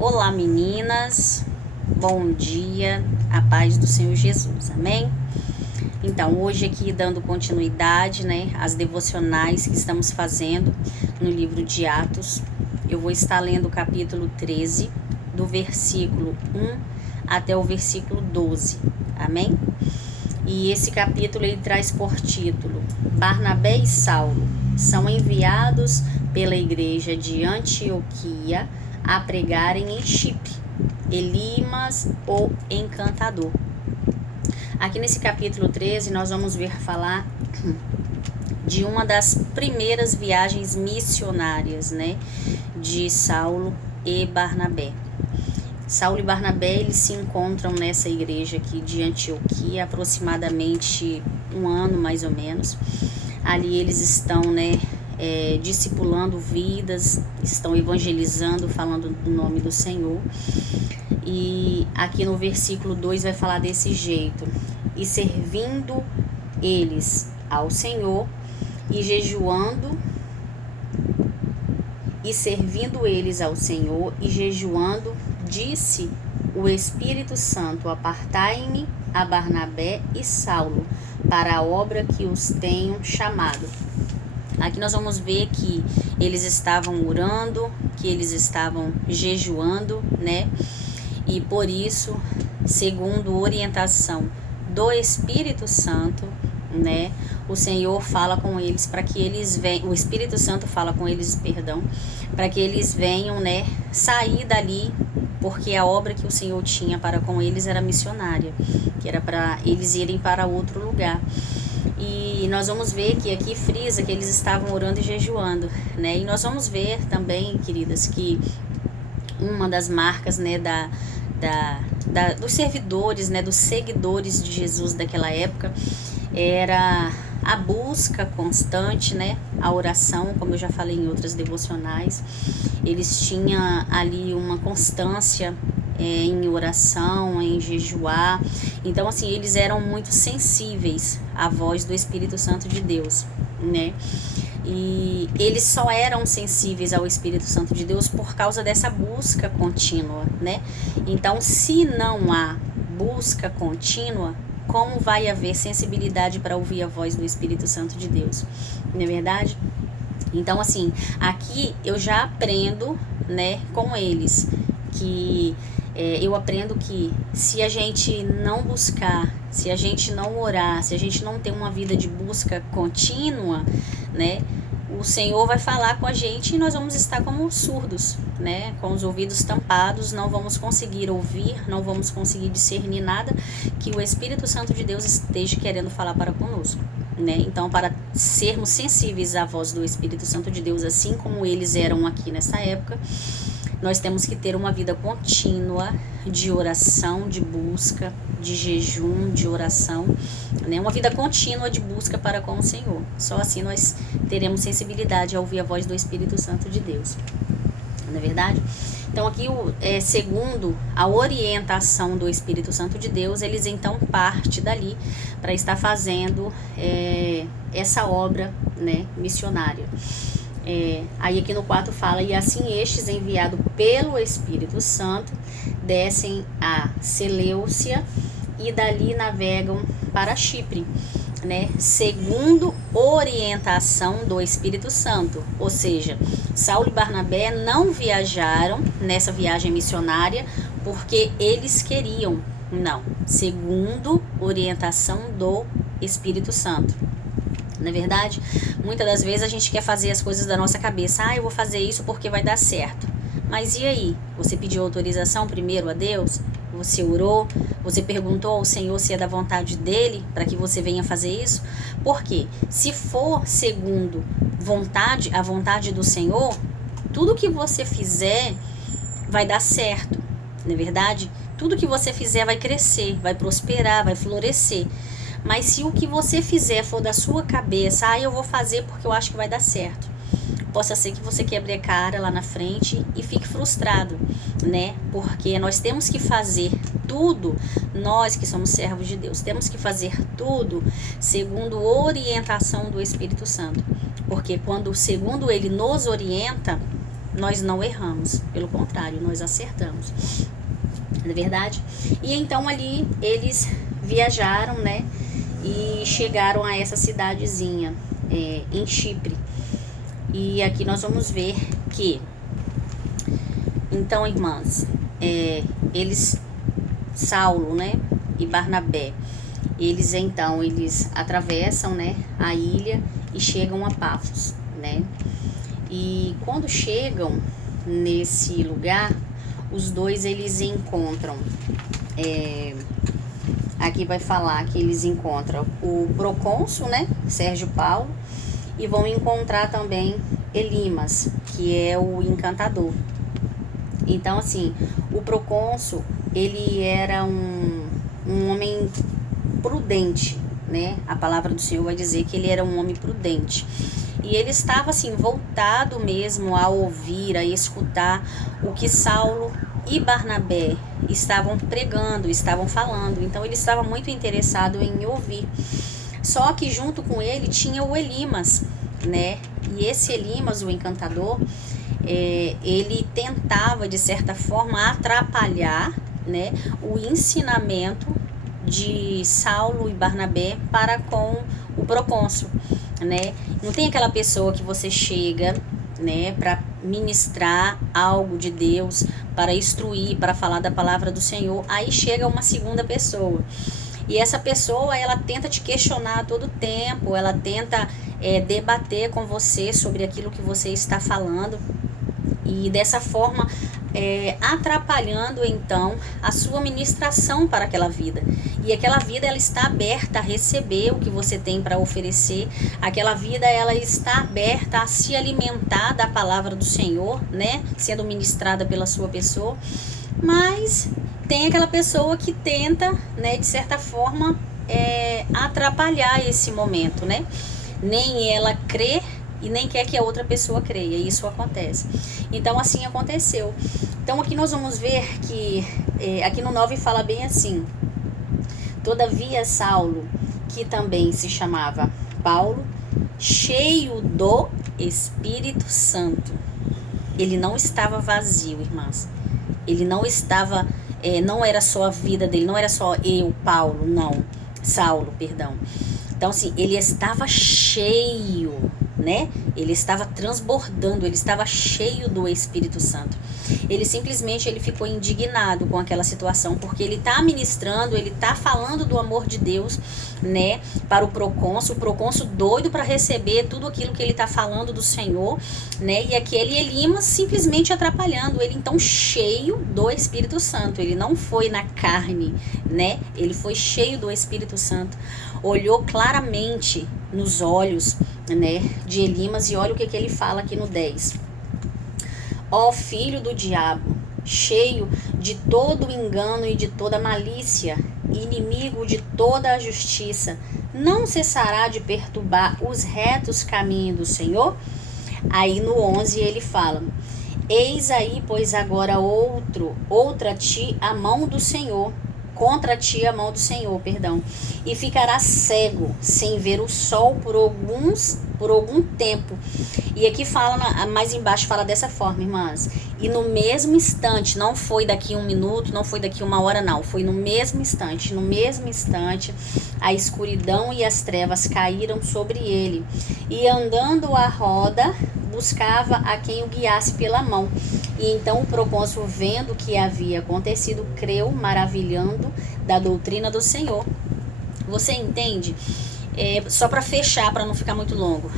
Olá, meninas, bom dia, a paz do Senhor Jesus, amém? Então, hoje aqui dando continuidade, às devocionais que estamos fazendo no livro de Atos, eu vou estar lendo o capítulo 13, do versículo 1 até o versículo 12, amém? E esse capítulo ele traz por título: Barnabé e Saulo são enviados pela igreja de Antioquia a pregarem em Chipre, Elimas, o encantador. Aqui nesse capítulo 13 nós vamos ver falar de uma das primeiras viagens missionárias, de Saulo e Barnabé. Saulo e Barnabé, eles se encontram nessa igreja aqui de Antioquia, aproximadamente um ano mais ou menos. Ali eles estão, discipulando vidas, estão evangelizando, falando do nome do Senhor. E aqui no versículo 2 vai falar desse jeito: e servindo eles ao Senhor e jejuando, disse o Espírito Santo: apartai-me a Barnabé e Saulo para a obra que os tenho chamado. Aqui nós vamos ver que eles estavam orando, que eles estavam jejuando, E por isso, segundo orientação do Espírito Santo, o Senhor fala com eles para que eles venham, o Espírito Santo fala com eles, para que eles venham, sair dali, porque a obra que o Senhor tinha para com eles era missionária, que era para eles irem para outro lugar. E nós vamos ver que aqui frisa que eles estavam orando e jejuando, E nós vamos ver também, queridas, que uma das marcas, dos servidores, dos seguidores de Jesus daquela época, era a busca constante, a oração, como eu já falei em outras devocionais. Eles tinham ali uma constância em oração, em jejuar. Então, assim, eles eram muito sensíveis à voz do Espírito Santo de Deus, E eles só eram sensíveis ao Espírito Santo de Deus por causa dessa busca contínua, Então, se não há busca contínua, como vai haver sensibilidade para ouvir a voz do Espírito Santo de Deus? Não é verdade? Então, assim, aqui eu já aprendo, com eles, que eu aprendo que se a gente não buscar, se a gente não orar, se a gente não ter uma vida de busca contínua, o Senhor vai falar com a gente e nós vamos estar como surdos, com os ouvidos tampados, não vamos conseguir ouvir, não vamos conseguir discernir nada que o Espírito Santo de Deus esteja querendo falar para conosco, Então, para sermos sensíveis à voz do Espírito Santo de Deus, assim como eles eram aqui nessa época, nós temos que ter uma vida contínua de oração, de busca, de jejum, de oração, Uma vida contínua de busca para com o Senhor. Só assim nós teremos sensibilidade a ouvir a voz do Espírito Santo de Deus. Não é verdade? Então aqui, segundo a orientação do Espírito Santo de Deus, eles então partem dali para estar fazendo essa obra, missionária. Aí aqui no 4 fala: e assim estes, enviados pelo Espírito Santo, descem a Seleucia e dali navegam para Chipre, segundo orientação do Espírito Santo. Ou seja, Saulo e Barnabé não viajaram nessa viagem missionária porque eles queriam, não, segundo orientação do Espírito Santo. Não é verdade? Muitas das vezes a gente quer fazer as coisas da nossa cabeça. Eu vou fazer isso porque vai dar certo. Mas e aí? Você pediu autorização primeiro a Deus? Você orou? Você perguntou ao Senhor se é da vontade dele para que você venha fazer isso? Porque se for segundo a vontade do Senhor, tudo que você fizer vai dar certo. Não é verdade? Tudo que você fizer vai crescer, vai prosperar, vai florescer. Mas se o que você fizer for da sua cabeça, eu vou fazer porque eu acho que vai dar certo, possa ser que você quebre a cara lá na frente e fique frustrado, Porque nós temos que fazer tudo, nós que somos servos de Deus, temos que fazer tudo segundo orientação do Espírito Santo. Porque quando, segundo ele nos orienta, nós não erramos, pelo contrário, nós acertamos, não é verdade? E então ali eles viajaram, né, e chegaram a essa cidadezinha em Chipre. E aqui nós vamos ver que, então, irmãs, Saulo, né, e Barnabé, eles atravessam, né, a ilha e chegam a Pafos, né? E quando chegam nesse lugar, os dois eles encontram, aqui vai falar que eles encontram o procônsul, né, Sérgio Paulo, e vão encontrar também Elimas, que é o encantador. Então, assim, o procônsul, ele era um homem prudente, né? A palavra do Senhor vai dizer que ele era um homem prudente. E ele estava, assim, voltado mesmo a ouvir, a escutar o que Saulo e Barnabé estavam pregando, estavam falando. Então, ele estava muito interessado em ouvir. Só que junto com ele tinha o Elimas, né? E esse Elimas, o encantador, ele tentava, de certa forma, atrapalhar, né, o ensinamento de Saulo e Barnabé para com o procônsul, né? Não tem aquela pessoa que você chega, né, para ministrar algo de Deus, para instruir, para falar da palavra do Senhor, aí chega uma segunda pessoa. E essa pessoa, ela tenta te questionar a todo tempo, ela tenta debater com você sobre aquilo que você está falando, e dessa forma atrapalhando então a sua ministração para aquela vida. E aquela vida, ela está aberta a receber o que você tem para oferecer. Aquela vida, ela está aberta a se alimentar da palavra do Senhor, né, sendo ministrada pela sua pessoa. Mas tem aquela pessoa que tenta, né, de certa forma, atrapalhar esse momento, né? Nem ela crê e nem quer que a outra pessoa creia. Isso acontece. Então, assim aconteceu. Então, aqui nós vamos ver que, aqui no 9 fala bem assim: todavia Saulo, que também se chamava Paulo, cheio do Espírito Santo. Ele não estava vazio, irmãs. Ele não estava, não era só a vida dele, não era só Paulo, não. Saulo, perdão. Então, assim, ele estava cheio, né? Ele estava transbordando, ele estava cheio do Espírito Santo. Ele simplesmente ficou indignado com aquela situação, porque ele está ministrando, ele está falando do amor de Deus, né, para o procônsul doido para receber tudo aquilo que ele está falando do Senhor, né, e aquele Elimas simplesmente atrapalhando ele. Então, cheio do Espírito Santo, ele não foi na carne, né, ele foi cheio do Espírito Santo, olhou claramente nos olhos, né, de Elimas, e olha o que ele fala aqui no 10. Ó filho do diabo, cheio de todo engano e de toda malícia, inimigo de toda a justiça, não cessará de perturbar os retos caminhos do Senhor? Aí no 11 ele fala: eis aí, pois agora outra ti a mão do Senhor, contra ti a mão do Senhor, perdão, e ficará cego, sem ver o sol por algum tempo. E aqui fala, mais embaixo fala dessa forma, irmãs: e no mesmo instante, não foi daqui 1 minuto, não foi daqui 1 hora, não, foi no mesmo instante, a escuridão e as trevas caíram sobre ele, e andando à roda, buscava a quem o guiasse pela mão. E então o procônsul, vendo o que havia acontecido, creu, maravilhando da doutrina do Senhor. Você entende? Só para fechar, para não ficar muito longo.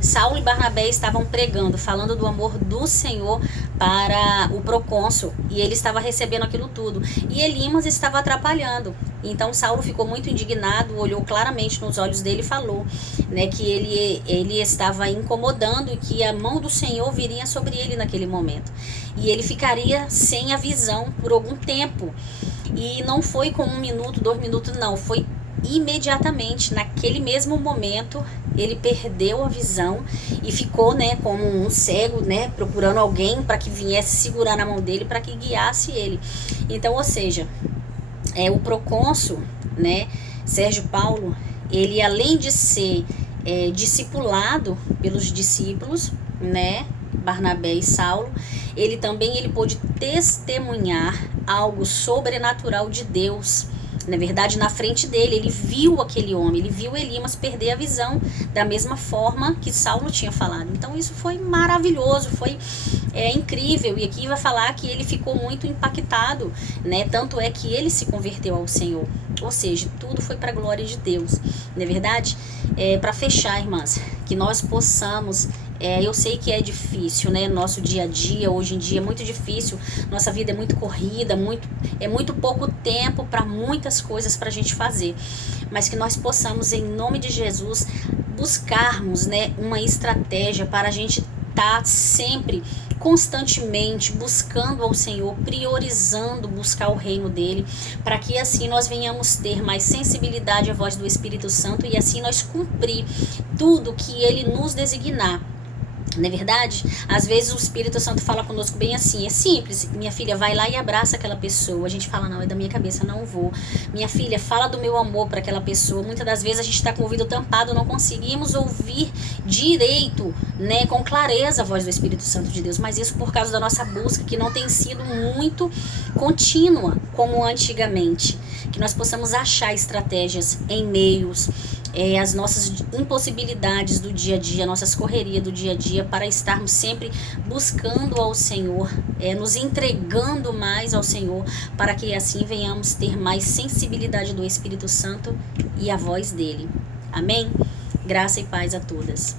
Saulo e Barnabé estavam pregando, falando do amor do Senhor para o procônsul, e ele estava recebendo aquilo tudo, e Elimas estava atrapalhando. Então Saulo ficou muito indignado, olhou claramente nos olhos dele e falou, né, que ele estava incomodando e que a mão do Senhor viria sobre ele naquele momento, e ele ficaria sem a visão por algum tempo. E não foi com 1 minuto, 2 minutos, não, foi imediatamente, naquele mesmo momento, ele perdeu a visão e ficou, né, como um cego, né, procurando alguém para que viesse segurar na mão dele, para que guiasse ele. Então, ou seja, o procônsul, né, Sérgio Paulo, ele, além de ser discipulado pelos discípulos, né, Barnabé e Saulo, ele pôde testemunhar algo sobrenatural de Deus. Na verdade, na frente dele, ele viu aquele homem, ele viu Elimas perder a visão da mesma forma que Saulo tinha falado. Então isso foi maravilhoso, foi incrível. E aqui vai falar que ele ficou muito impactado, né? Tanto é que ele se converteu ao Senhor. Ou seja, tudo foi para a glória de Deus. Não é verdade? Para fechar, irmãs, que nós possamos... eu sei que é difícil, né? Nosso dia a dia, hoje em dia, é muito difícil. Nossa vida é muito corrida, é muito pouco tempo para muitas coisas para a gente fazer. Mas que nós possamos, em nome de Jesus, buscarmos, né, uma estratégia para a gente estar sempre, constantemente buscando ao Senhor, priorizando buscar o reino dele, para que assim nós venhamos ter mais sensibilidade à voz do Espírito Santo e assim nós cumprir tudo que ele nos designar. Não é verdade? Às vezes o Espírito Santo fala conosco bem assim, é simples, minha filha, vai lá e abraça aquela pessoa. A gente fala, não, é da minha cabeça, não vou. Minha filha, fala do meu amor para aquela pessoa. Muitas das vezes a gente está com o ouvido tampado, não conseguimos ouvir direito, né, com clareza a voz do Espírito Santo de Deus, mas isso por causa da nossa busca, que não tem sido muito contínua, como antigamente. Que nós possamos achar estratégias em meios, as nossas impossibilidades do dia a dia, nossas correrias do dia a dia, para estarmos sempre buscando ao Senhor, nos entregando mais ao Senhor, para que assim venhamos ter mais sensibilidade do Espírito Santo e a voz dele. Amém? Graça e paz a todas.